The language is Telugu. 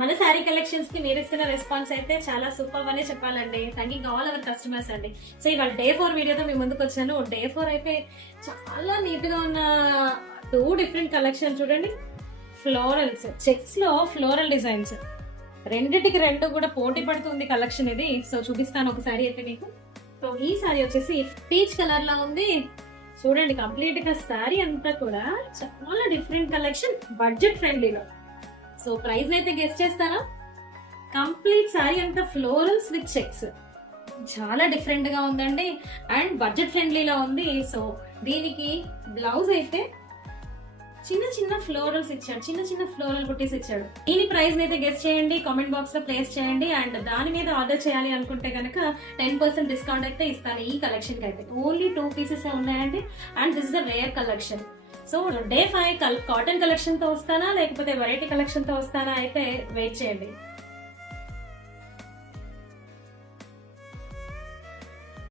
మన శారీ కలెక్షన్స్ కి మీరు ఇస్తున్న రెస్పాన్స్ అయితే చాలా సూపర్ అనే చెప్పాలండి. థ్యాంకింగ్ ఆల్ అవర్ కస్టమర్స్ అండి. సో ఇవాళ డే 4 వీడియోతో మీ ముందుకు వచ్చాను. డే 4 అయితే చాలా నీట్ గా ఉన్న 2 డిఫరెంట్ కలెక్షన్ చూడండి. ఫ్లోరల్స్, చెక్స్ లో ఫ్లోరల్ డిజైన్స్, రెండిటికి రెండు కూడా పోటీ పడుతుంది కలెక్షన్ ఇది. సో చూపిస్తాను ఒక సారీ అయితే మీకు. సో ఈ సారీ వచ్చేసి పీచ్ కలర్ లా ఉంది చూడండి. కంప్లీట్ గా సారీ అంతా కూడా చాలా డిఫరెంట్ కలెక్షన్, బడ్జెట్ ఫ్రెండ్లీలో. సో ప్రైస్ అయితే గెస్ట్ చేస్తారా? కంప్లీట్ సారీ అంతా ఫ్లోరల్స్ విత్ చెక్స్, చాలా డిఫరెంట్ గా ఉందండి అండ్ బడ్జెట్ ఫ్రెండ్లీలో ఉంది. సో దీనికి బ్లౌజ్ అయితే చిన్న చిన్న ఫ్లోరల్స్ ఇచ్చాడు, చిన్న చిన్న ఫ్లోరల్ బుట్టీస్ ఇచ్చాడు. దీని ప్రైస్ అయితే గెస్ట్ చేయండి, కామెంట్ బాక్స్ లో ప్లేస్ చేయండి. అండ్ దాని మీద ఆర్డర్ చేయాలి అనుకుంటే కనుక 10% డిస్కౌంట్ అయితే ఇస్తాను ఈ కలెక్షన్ కి అయితే. ఓన్లీ 2 పీసెస్ ఉన్నాయండి and this is a rare collection. So day 5 cotton collection తో వస్తానా లేకపోతే వెరైటీ కలెక్షన్ తో వస్తానా అయితే వెయిట్ చేయండి.